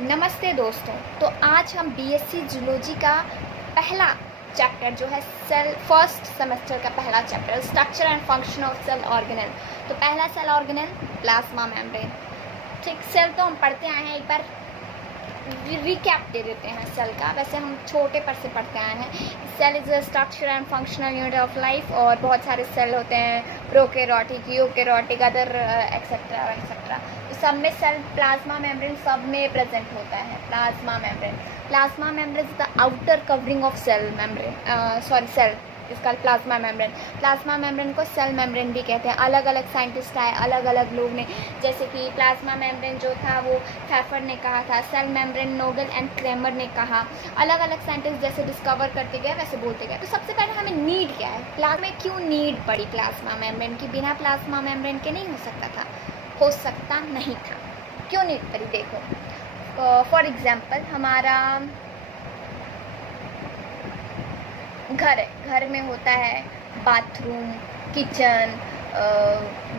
नमस्ते दोस्तों। तो आज हम बीएससी जूलॉजी का पहला चैप्टर जो है सेल, फर्स्ट सेमेस्टर का पहला chapter structure and function of cell organelle. तो पहला सेल ऑर्गेनेल प्लाज्मा मेम्ब्रेन। ठीक, सेल तो हम पढ़ते आए हैं, एक बार रिकैप दे देते हैं सेल का। वैसे हम छोटे पर से पढ़ते आए हैं। Cell is a structure and functional unit of life, और बहुत सारे सेल होते हैं, prokaryotic, eukaryotic, other etcetera etcetera. तो सब में सेल, प्लाज्मा मेम्ब्रेन सब में प्रेजेंट होता है। Plasma membrane is the outer covering of cell membrane, cell इसका प्लाज्मा मेम्ब्रेन को सेल मेम्ब्रेन भी कहते हैं। अलग अलग साइंटिस्ट आए, अलग अलग लोग ने, जैसे कि प्लाज्मा मेम्ब्रेन जो था वो फेफर ने कहा था, सेल मेम्ब्रेन नोगल एंड क्रेमर ने कहा। अलग अलग साइंटिस्ट जैसे डिस्कवर करते गए वैसे बोलते गए। तो सबसे पहले हमें नीड क्या है, प्लाज्मा में क्यों नीड पड़ी प्लाज्मा मेम्ब्रेन की? बिना प्लाज्मा मेम्ब्रेन के नहीं हो सकता था, हो सकता नहीं था। क्यों नीड पड़ी? देखो, फॉर एग्जाम्पल हमारा घर है, घर में होता है बाथरूम, किचन,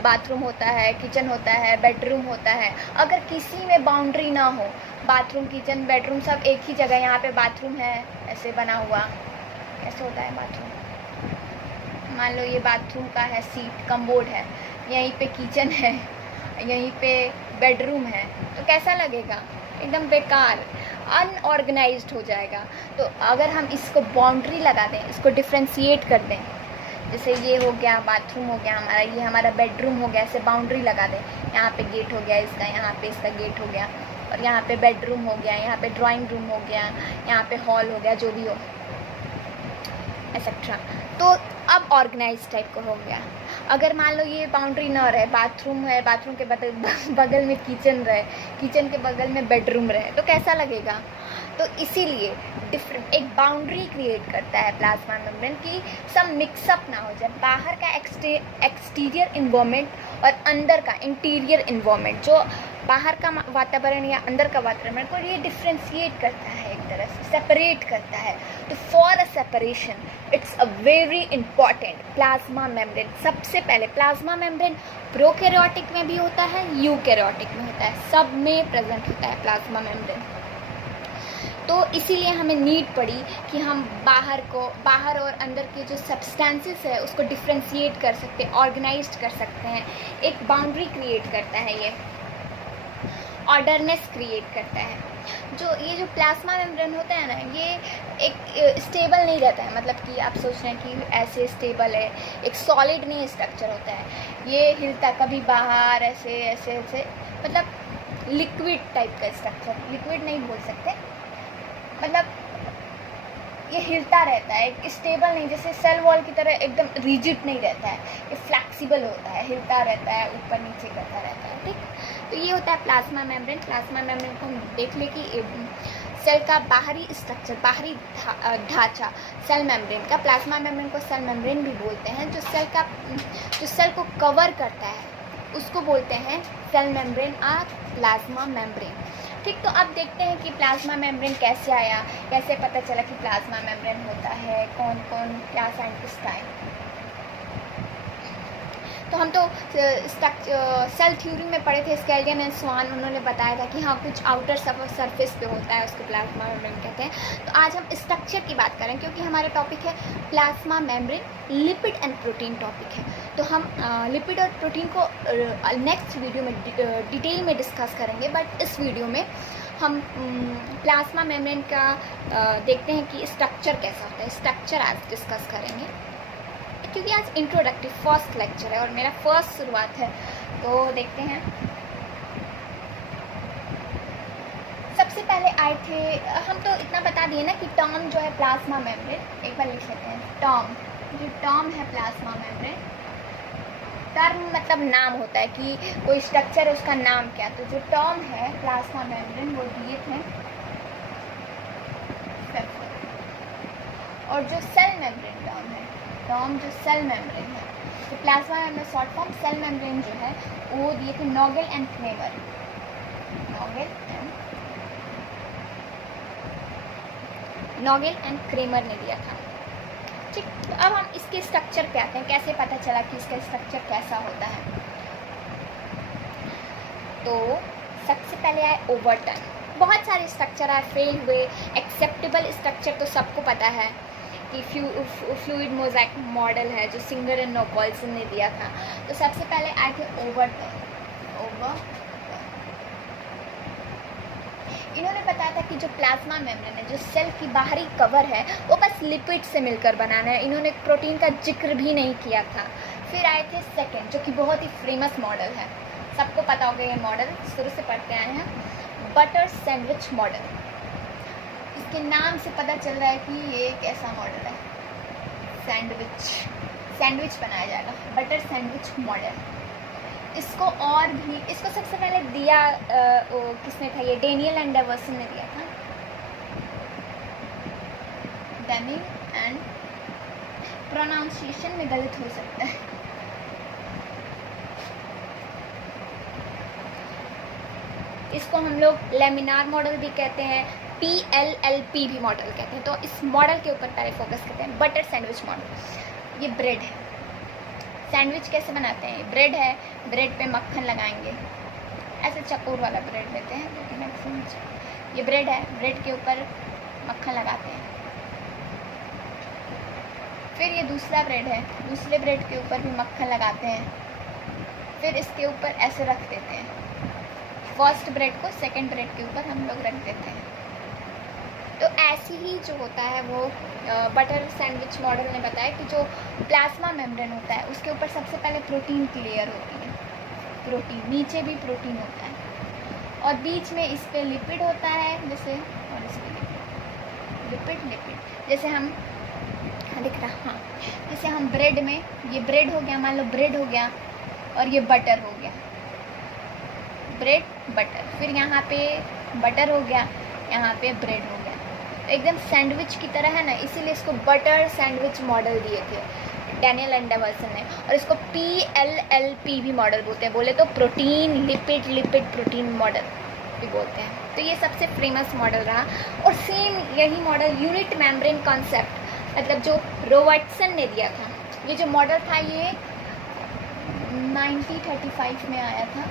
बाथरूम होता है, किचन होता है, बेडरूम होता है। अगर किसी में बाउंड्री ना हो, बाथरूम, किचन, बेडरूम सब एक ही जगह, यहाँ पे बाथरूम है ऐसे बना हुआ, ऐसे होता है बाथरूम। मान लो ये बाथरूम का है, सीट कमोड है, यहीं पे किचन है, यहीं पे बेडरूम है, तो कैसा लगेगा? एकदम बेकार, अनऑर्गेनाइज्ड हो जाएगा। तो अगर हम इसको बाउंड्री लगा दें, इसको डिफ्रेंशिएट कर दें, जैसे ये हो गया बाथरूम हो गया हमारा, ये हमारा बेडरूम हो गया, ऐसे बाउंड्री लगा दें। यहाँ पे गेट हो गया इसका, यहाँ पे इसका गेट हो गया, और यहाँ पे बेडरूम हो गया, यहाँ पे ड्राइंग रूम हो गया, यहाँ पे हॉल हो गया, जो भी हो एक्सेट्रा। तो अब ऑर्गेनाइज टाइप का हो गया। अगर मान लो ये बाउंड्री ना रहे, बाथरूम है, बाथरूम के बगल में किचन रहे, किचन के बगल में बेडरूम रहे, तो कैसा लगेगा? तो इसीलिए डिफरेंट एक बाउंड्री क्रिएट करता है प्लाज्मा मेम्ब्रेन की सब मिक्सअप ना हो जाए। बाहर का एक्सटीरियर इन्वायरमेंट और अंदर का इंटीरियर इन्वायरमेंट, जो बाहर का वातावरण या अंदर का वातावरण को ये डिफ्रेंशिएट करता है, एक तरह से सेपरेट करता है। तो for a separation it's a very important plasma membrane. सबसे पहले प्लाज्मा मेम्ब्रेन प्रोकैरियोटिक में भी होता है, यूकैरियोटिक में होता है, सब में प्रेजेंट होता है प्लाज्मा मेम्ब्रेन। तो इसीलिए हमें नीड पड़ी कि हम बाहर और अंदर के जो सब्सटेंसेस है उसको डिफ्रेंशिएट कर सकते हैं, ऑर्गेनाइज्ड कर सकते हैं। एक बाउंड्री क्रिएट करता है, ये ऑर्डरनेस क्रिएट करता है। ये जो प्लाज्मा मेम्ब्रेन होता है ना, ये एक स्टेबल नहीं रहता है। मतलब कि आप सोच रहे हैं कि ऐसे स्टेबल है, एक सॉलिड नहीं स्ट्रक्चर होता है। ये हिलता कभी बाहर, ऐसे ऐसे ऐसे, मतलब लिक्विड टाइप का स्ट्रक्चर, लिक्विड नहीं बोल सकते, मतलब ये हिलता रहता है, एक स्टेबल नहीं, जैसे सेल वॉल की तरह एकदम रिजिड नहीं रहता है। ये फ्लैक्सिबल होता है, हिलता रहता है, ऊपर नीचे करता रहता है। ठीक, तो ये होता है प्लाज्मा मेम्ब्रेन। प्लाज्मा मेम्ब्रेन को हम देख ले कि सेल का बाहरी स्ट्रक्चर, बाहरी ढांचा सेल मेम्ब्रेन का। प्लाज्मा मेम्ब्रेन को सेल मेम्ब्रेन भी बोलते हैं। जो सेल को कवर करता है उसको बोलते हैं सेल मेम्ब्रेन और प्लाज्मा मेम्ब्रेन। ठीक, तो अब देखते हैं कि प्लाज्मा मेम्ब्रेन कैसे आया, कैसे पता चला कि प्लाज्मा मेम्ब्रेन होता है, कौन कौन क्या साइंटिस्ट आए। तो हम तो सेल थ्योरी में पढ़े थे, स्केलियन एंड स्वान, उन्होंने बताया था कि हाँ कुछ आउटर सरफेस पे होता है, उसको प्लाज्मा मेम्ब्रेन कहते हैं। तो आज हम स्ट्रक्चर की बात करें, क्योंकि हमारा टॉपिक है plasma membrane, lipid and protein topic है। तो हम लिपिड और प्रोटीन को नेक्स्ट वीडियो में डिटेल में डिस्कस करेंगे, बट इस वीडियो में हम प्लाज्मा मेम्ब्रेन का देखते हैं कि स्ट्रक्चर कैसा होता है। स्ट्रक्चर आज डिस्कस करेंगे, क्योंकि आज इंट्रोडक्टिव फर्स्ट लेक्चर है और मेरा फर्स्ट शुरुआत है। तो देखते हैं। सबसे पहले आए थे, हम तो इतना बता दिए ना कि टर्म जो है प्लाज्मा मेम्ब्रेन, एक बार लिख लेते हैं। टर्म है प्लाज्मा मेम्ब्रेन, टर्म मतलब नाम होता है कि कोई स्ट्रक्चर है उसका नाम क्या। तो जो टर्म है प्लाज्मा मेम्ब्रेन वो दिए थे, और जो सेल मेम्ब्रेन टर्म जो सेल मेम्ब्रेन है, तो plasma membrane short form cell membrane जो है वो दिए थे Nageli and Cramer. Nageli and Cramer ने दिया था। ठीक, तो अब हम इसके स्ट्रक्चर पे आते हैं, कैसे पता चला कि इसका स्ट्रक्चर कैसा होता है। तो सबसे पहले आए ओवरटन। बहुत सारे स्ट्रक्चर है फेल हुए। एक्सेप्टेबल स्ट्रक्चर तो सबको पता है कि फ्लूइड मोज़ेक मॉडल है जो सिंगर एंड नोपॉल्सन ने दिया था। तो सबसे पहले आए थे ओवर इन्होंने बताया था कि जो प्लाज्मा मेम्ब्रेन है, जो सेल की बाहरी कवर है, वो बस लिपिड से मिलकर बनाना है। इन्होंने प्रोटीन का जिक्र भी नहीं किया था। फिर आए थे सेकंड, जो कि बहुत ही फेमस मॉडल है, सबको पता होगा ये मॉडल, शुरू से पढ़ते आए हैं, बटर सैंडविच मॉडल। इसके नाम से पता चल रहा है कि ये एक ऐसा मॉडल है, सैंडविच बनाया जाएगा, बटर सैंडविच मॉडल। इसको सबसे पहले दिया किसने था, ये डेनियल एंडरसन ने दिया था, डेमिंग एंड प्रोनाउंसिएशन में गलत हो सकता है। इसको हम लोग लेमिनार मॉडल भी कहते हैं, PLLP भी मॉडल कहते हैं। तो इस मॉडल के ऊपर पहले फोकस करते हैं, बटर सैंडविच मॉडल। ये ब्रेड है, सैंडविच कैसे बनाते हैं, ब्रेड है, ब्रेड पे मक्खन लगाएंगे, ऐसे चकोर वाला ब्रेड लेते हैं जो कि मैक्सिमम, ये ब्रेड है, ब्रेड के ऊपर मक्खन लगाते हैं। फिर ये दूसरा ब्रेड है, दूसरे ब्रेड के ऊपर भी मक्खन लगाते हैं, फिर इसके ऊपर ऐसे रख देते हैं, फर्स्ट ब्रेड को सेकंड ब्रेड के ऊपर हम लोग रख देते हैं। तो ऐसे ही जो होता है वो बटर सैंडविच मॉडल ने बताया कि जो प्लाज्मा मेम्ब्रेन होता है उसके ऊपर सबसे पहले प्रोटीन की लेयर होती है, प्रोटीन, नीचे भी प्रोटीन होता है और बीच में इस पे लिपिड होता है, जैसे, और इस पे लिपिड जैसे हम दिख रहा, हाँ, जैसे हम ब्रेड में, ये ब्रेड हो गया, मान लो ब्रेड हो गया और ये बटर हो गया, ब्रेड बटर, फिर यहाँ पे बटर हो गया, यहाँ पे ब्रेड हो गया, एकदम सैंडविच की तरह है ना, इसीलिए इसको बटर सैंडविच मॉडल दिए थे डेनियल एंडरसन ने। और इसको PLLP भी मॉडल बोलते हैं, बोले तो प्रोटीन लिपिड प्रोटीन मॉडल भी बोलते हैं। तो ये सबसे फेमस मॉडल रहा। और सेम यही मॉडल यूनिट मेम्ब्रेन कॉन्सेप्ट, मतलब जो रॉबर्टसन ने दिया था, ये जो मॉडल था ये 1935 में आया था।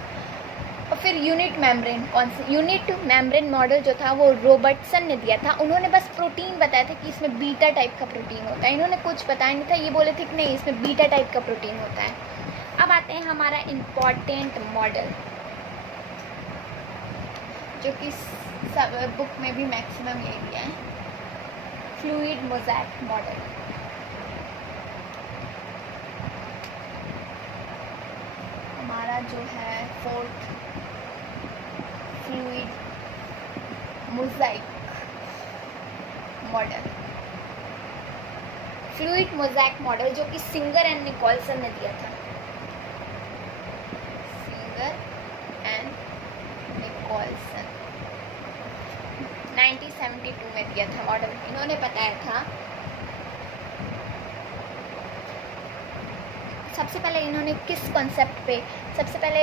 और फिर यूनिट मेम्ब्रेन मॉडल जो था वो रॉबर्टसन ने दिया था। उन्होंने बस प्रोटीन बताया था कि इसमें बीटा टाइप का प्रोटीन होता है, इन्होंने कुछ बताया नहीं था, ये बोले थे कि नहीं इसमें बीटा टाइप का प्रोटीन होता है। अब आते हैं हमारा इम्पॉर्टेंट मॉडल, जो कि सब बुक में भी मैक्सिमम यही दिया है, फ्लूइड मोज़ेक मॉडल। हमारा जो है fourth fluid mosaic model, fluid mosaic model जो कि सिंगर एंड निकोलसन ने दिया था, सिंगर एंड निकोलसन 1972 में दिया था मॉडल। इन्होंने बताया था, सबसे पहले इन्होंने किस कॉन्सेप्ट पे, सबसे पहले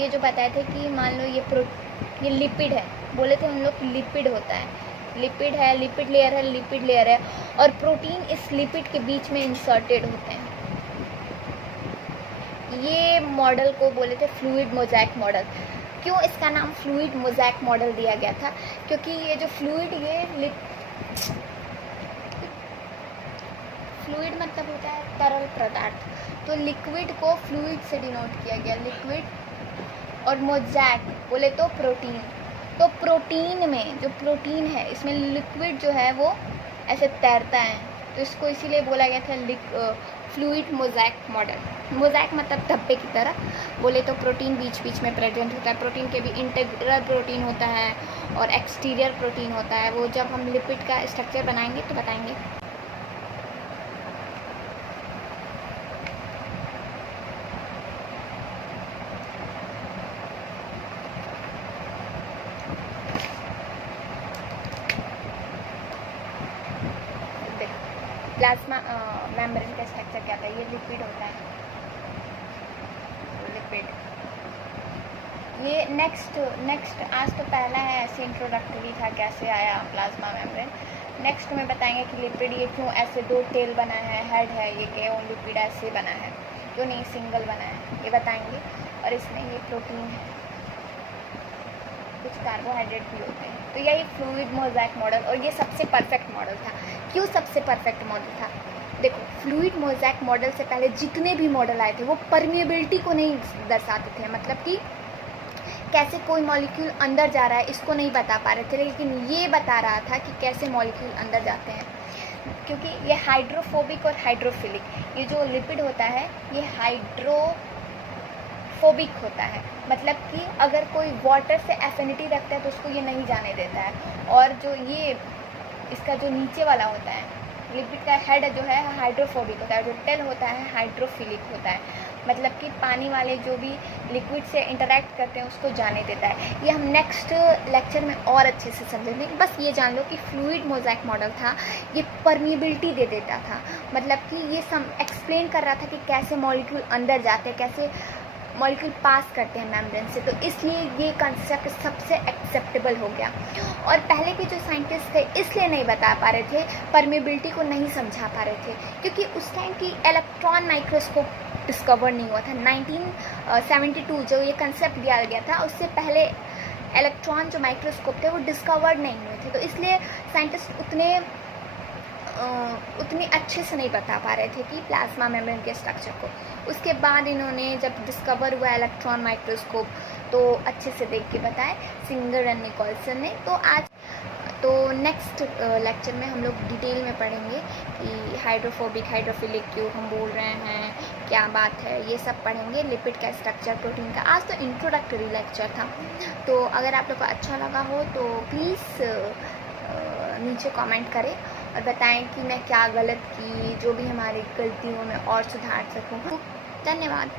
ये जो बताए थे कि मान लो ये लिपिड है, बोले थे उन लोग लिपिड होता है, लिपिड है, लिपिड लेयर है और प्रोटीन इस लिपिड के बीच में इंसर्टेड होते हैं। ये मॉडल को बोले थे फ्लूइड मोज़ेक मॉडल। क्यों इसका नाम फ्लूइड मोज़ेक मॉडल दिया गया था, क्योंकि ये जो फ्लूइड, ये फ्लूइड मतलब होता है तरल पदार्थ, तो लिक्विड को फ्लूइड से डिनोट किया गया, लिक्विड, और मोज़ेक बोले तो प्रोटीन। तो प्रोटीन में जो प्रोटीन है इसमें लिक्विड जो है वो ऐसे तैरता है, तो इसको इसीलिए बोला गया था फ्लूइड मोज़ेक मॉडल। मोज़ेक मतलब धब्बे की तरह, बोले तो प्रोटीन बीच बीच में प्रेजेंट होता है। प्रोटीन के भी इंटीग्रल प्रोटीन होता है और एक्सटीरियर प्रोटीन होता है, वो जब हम लिपिड का स्ट्रक्चर बनाएंगे तो बताएंगे। प्लाज्मा मेम्ब्रेन का स्ट्रक्चर क्या था, ये लिपिड होता है, लिपिड। ये नेक्स्ट आज तो पहला है, ऐसे इंट्रोडक्टरी था कैसे आया प्लाज्मा मेम्ब्रेन। नेक्स्ट में बताएंगे कि लिपिड ये क्यों ऐसे दो टेल बना है, हेड है, ये क्यों लिपिड ऐसे बना है, क्यों नहीं सिंगल बना है, ये बताएंगे। और इसमें ये प्रोटीन है, कुछ कार्बोहाइड्रेट भी होते हैं। तो यही फ्लूइड मोज़ेक मॉडल, और ये सबसे परफेक्ट मॉडल था। क्यों सबसे परफेक्ट मॉडल था? देखो, फ्लूइड मोज़ेक मॉडल से पहले जितने भी मॉडल आए थे वो परमिएबिलिटी को नहीं दर्शाते थे, मतलब कि कैसे कोई मॉलिक्यूल अंदर जा रहा है इसको नहीं बता पा रहे थे, लेकिन ये बता रहा था कि कैसे मॉलिक्यूल अंदर जाते हैं। क्योंकि ये हाइड्रोफोबिक और हाइड्रोफिलिक, ये जो लिपिड होता है ये हाइड्रोफोबिक होता है, मतलब कि अगर कोई वाटर से एफिनिटी रखता है तो उसको ये नहीं जाने देता है। और जो ये इसका जो नीचे वाला होता है लिपिड का हेड जो है हाइड्रोफोबिक होता है, जो टेल होता है हाइड्रोफिलिक होता है, मतलब कि पानी वाले जो भी लिक्विड से इंटरेक्ट करते हैं उसको जाने देता है। ये हम नेक्स्ट लेक्चर में और अच्छे से समझेंगे। बस ये जान लो कि फ्लूइड मोज़ेक मॉडल था, ये परमिएबिलिटी दे देता था, मतलब कि ये एक्सप्लेन कर रहा था कि कैसे मॉलिक्यूल अंदर जाते हैं, कैसे मॉलिक्यूल पास करते हैं मेम्ब्रेन से। तो इसलिए ये कंसेप्ट सबसे एक्सेप्टेबल हो गया। और पहले के जो साइंटिस्ट थे इसलिए नहीं बता पा रहे थे, परमिएबिलिटी को नहीं समझा पा रहे थे, क्योंकि उस टाइम की इलेक्ट्रॉन माइक्रोस्कोप डिस्कवर नहीं हुआ था। 1972 जो ये कंसेप्ट दिया गया था, उससे पहले इलेक्ट्रॉन जो माइक्रोस्कोप थे वो डिस्कवर्ड नहीं हुए थे। तो इसलिए साइंटिस्ट उतने अच्छे से नहीं बता पा रहे थे कि प्लाज्मा मेम्ब्रेन के स्ट्रक्चर को। उसके बाद इन्होंने जब डिस्कवर हुआ इलेक्ट्रॉन माइक्रोस्कोप तो अच्छे से देख के बताए सिंगर एंड निकोल्सन ने। तो नेक्स्ट लेक्चर में हम लोग डिटेल में पढ़ेंगे कि हाइड्रोफोबिक हाइड्रोफिलिक क्यों हम बोल रहे हैं, क्या बात है, ये सब पढ़ेंगे। लिपिड का स्ट्रक्चर, प्रोटीन का। आज तो इंट्रोडक्टरी लेक्चर था। तो अगर आप लोग को अच्छा लगा हो तो प्लीज़ नीचे कमेंट करें और बताएं कि मैं क्या गलत की, जो भी हमारी गलतियों में और सुधार सकूँ। धन्यवाद।